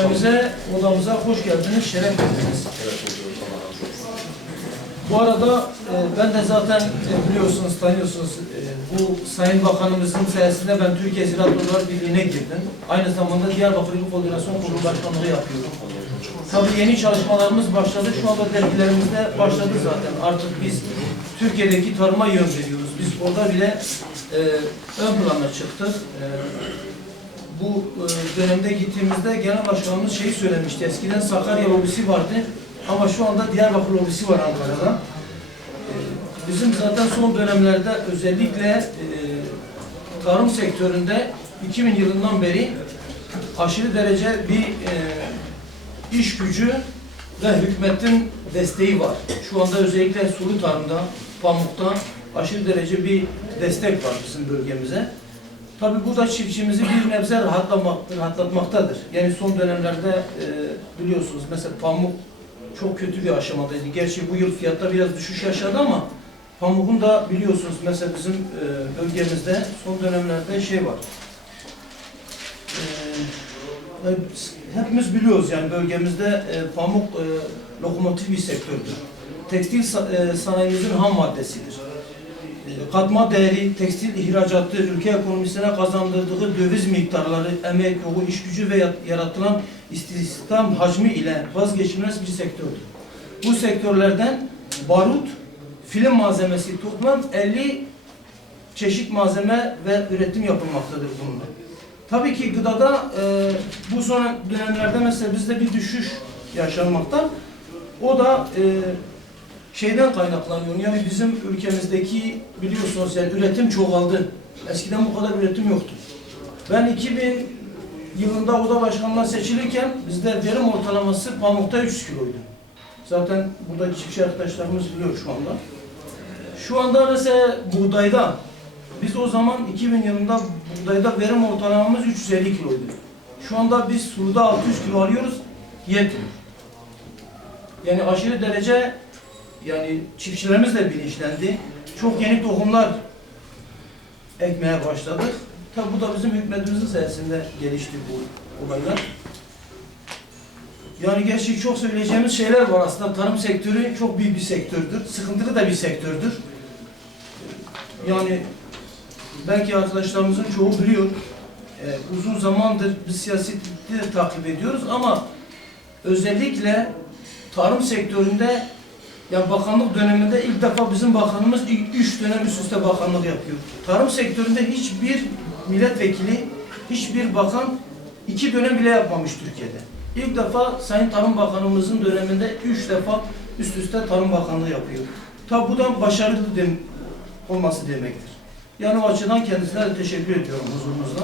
Kafemize, odamıza hoş geldiniz, şeref verdiniz. Bu arada e, ben de zaten e, biliyorsunuz, tanıyorsunuz e, bu Sayın Bakanımızın sayesinde ben Türkiye Ziraat Odalar Birliği'ne girdim. Aynı zamanda Diyarbakır İl Koordinasyon Kurulu Başkanlığı yapıyorum. Tabii yeni çalışmalarımız başladı. Şu anda dergilerimizde başladı zaten. Artık biz Türkiye'deki tarıma yön veriyoruz. Biz orada bile e, ön plana çıktık. E, bu e, dönemde gittiğimizde genel başkanımız şeyi söylemişti. Eskiden Sakarya lobisi vardı ama şu anda Diyarbakır lobisi var Ankara'da. E, Bizim zaten son dönemlerde özellikle e, tarım sektöründe 2000 yılından beri aşırı derece bir iş gücü ve hükümetin desteği var. Şu anda özellikle sulu tarımda, pamukta aşırı derece bir destek var bizim bölgemize. Tabii bu da çiftçimizi bir nebze rahatlamak, rahatlatmaktadır. Yani son dönemlerde e, biliyorsunuz mesela pamuk çok kötü bir aşamadaydı. Gerçi bu yıl fiyatta biraz düşüş yaşadı ama pamuğun da biliyorsunuz mesela bizim e, bölgemizde son dönemlerde şey var. E, hepimiz biliyoruz yani bölgemizde e, pamuk e, lokomotif bir sektördür. Tekstil sa- e, sanayimizin ham maddesidir. Katma değeri, tekstil ihracatı, ülke ekonomisine kazandırdığı döviz miktarları, emek, yoğun iş gücü ve yaratılan istihdam hacmi ile vazgeçilmez bir sektördür. Bu sektörlerden barut, film malzemesi toplam 50 çeşit malzeme ve üretim yapılmaktadır bununla. Tabii ki gıdada e, bu son dönemlerde mesela bizde bir düşüş yaşanmakta. O da e, şeyden kaynaklanıyor. Yani bizim ülkemizdeki biliyorsunuz yani üretim çoğaldı. Eskiden bu kadar üretim yoktu. Ben 2000 yılında oda başkanlığa seçilirken bizde verim ortalaması pamukta 300 kiloydu. Zaten buradaki çiftçi arkadaşlarımız biliyor şu anda. Şu anda mesela buğdayda biz o zaman 2000 yılında buğdayda verim ortalamamız 350 kiloydu. Şu anda biz suluda 600 kilo alıyoruz, yetmiyor. Yani aşırı derece yani çiftçilerimiz de bilinçlendi. Çok yeni tohumlar ekmeye başladık. Tabi bu da bizim hükümetimizin sayesinde gelişti bu olaylar. Yani gerçi çok söyleyeceğimiz şeyler var aslında. Tarım sektörü çok büyük bir sektördür. Sıkıntılı da bir sektördür. Yani belki arkadaşlarımızın çoğu biliyor. Ee, uzun zamandır biz siyaseti de takip ediyoruz ama özellikle tarım sektöründe ya bakanlık döneminde ilk defa bizim bakanımız ilk üç dönem üst üste bakanlık yapıyor. Tarım sektöründe hiçbir milletvekili, hiçbir bakan iki dönem bile yapmamış Türkiye'de. İlk defa Sayın Tarım Bakanımızın döneminde üç defa üst üste Tarım Bakanlığı yapıyor. Tabi bu da başarılı dem olması demektir. Yani o açıdan kendisine de teşekkür ediyorum huzurunuzda.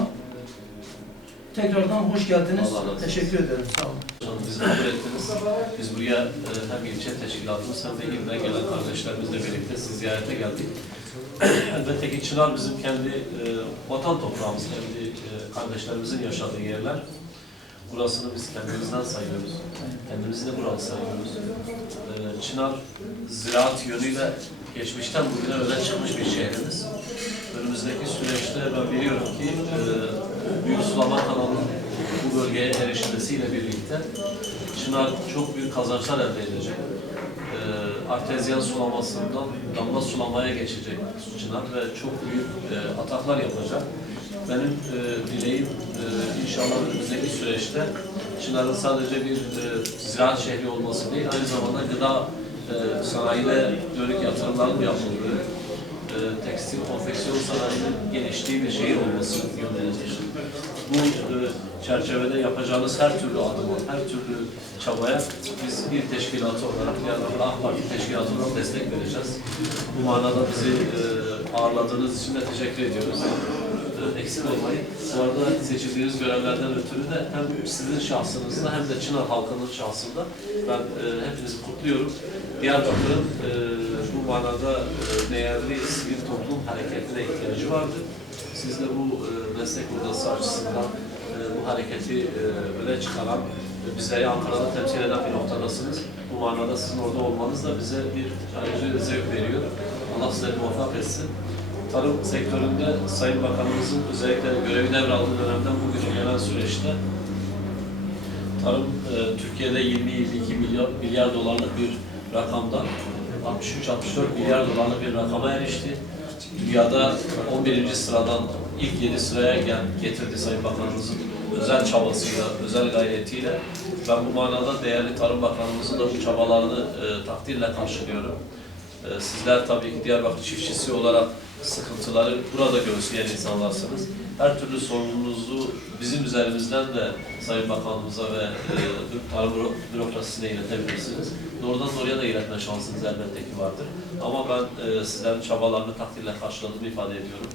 Tekrardan hoş geldiniz. Teşekkür ederim. Sağ olun. Canım bizi kabul ettiniz. Biz buraya e, hem ilçe teşkilatımız hem de İlden gelen kardeşlerimizle birlikte sizi ziyarete geldik. Elbette ki Çınar bizim kendi e, vatan toprağımız, kendi e, kardeşlerimizin yaşadığı yerler. Burasını biz kendimizden sayıyoruz. Kendimizi de buralı sayıyoruz. E, Çınar ziraat yönüyle geçmişten bugüne öne çıkmış bir şehrimiz. Önümüzdeki süreçte ben biliyorum ki e, Büyük Sulama kanalının bu bölgeye erişmesiyle birlikte Çınar çok büyük kazançlar elde edecek. E, artezyen sulamasından damla sulamaya geçecek Çınar ve çok büyük e, ataklar yapacak. Benim e, dileğim e, inşallah önümüzdeki süreçte Çınar'ın sadece bir e, ziraat şehri olması değil, aynı zamanda gıda e, sanayine dönük yatırımların yapıldığı, e, tekstil, konfeksiyon sanayinin geliştiği bir şehir olması yönlenecek. Bu e, çerçevede yapacağınız her türlü adıma, her türlü çabaya biz bir teşkilatı olarak, yani AK Parti teşkilatı olarak destek vereceğiz. Bu manada bizi e, ağırladığınız için de teşekkür ediyoruz. E, eksik olmayın. Bu arada seçildiğiniz görevlerden ötürü de hem sizin şahsınızda hem de Çınar halkının şahsında ben e, hepinizi kutluyorum. Diyarbakır'ın e, bu manada e, değerli sivil toplum hareketine ihtiyacı vardı. Siz de bu e, meslek odası açısından e, bu hareketi e, öne çıkaran, e, bizleri Ankara'da temsil eden bir noktadasınız. Bu manada sizin orada olmanız da bize bir ayrıca zevk veriyor. Allah size muvaffak etsin. Tarım sektöründe Sayın Bakanımızın özellikle görevi devraldığı dönemden bugüne gelen süreçte tarım e, Türkiye'de 20-22 milyar, milyar dolarlık bir rakamdan 63-64 milyar dolarlık bir rakama erişti. Dünyada 11. sıradan ilk 7 sıraya gel, getirdi Sayın Bakanımızın özel çabasıyla, özel gayretiyle. Ben bu manada değerli Tarım Bakanımızın da bu çabalarını e, takdirle karşılıyorum. E, sizler tabii ki Diyarbakır çiftçisi olarak sıkıntıları burada göğüsleyen insanlarsınız. Her türlü sorumunuzu bizim üzerimizden de Sayın Bakanımıza ve e, Tarım Büro- Bürokrasisine iletebilirsiniz. Doğrudan doğruya da iletme şansınız elbette ki vardır. Ama ben e, sizlerin çabalarını takdirle karşıladığımı ifade ediyorum.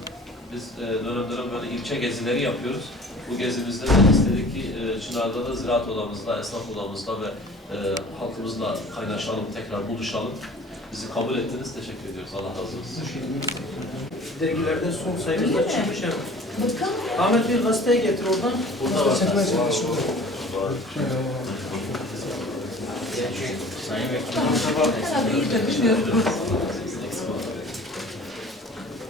Biz e, dönem dönem böyle ilçe gezileri yapıyoruz. Bu gezimizde de istedik ki e, Çınar'da da ziraat odamızda, esnaf odamızda ve e, halkımızla kaynaşalım, tekrar buluşalım. Bizi kabul ettiniz. Teşekkür ediyoruz. Allah razı olsun. Dergilerde son sayımızda çıkmış. Bakın. Ahmet bir gazeteyi getir oradan. Burada var. Herhalde iyi de bilmiyorum.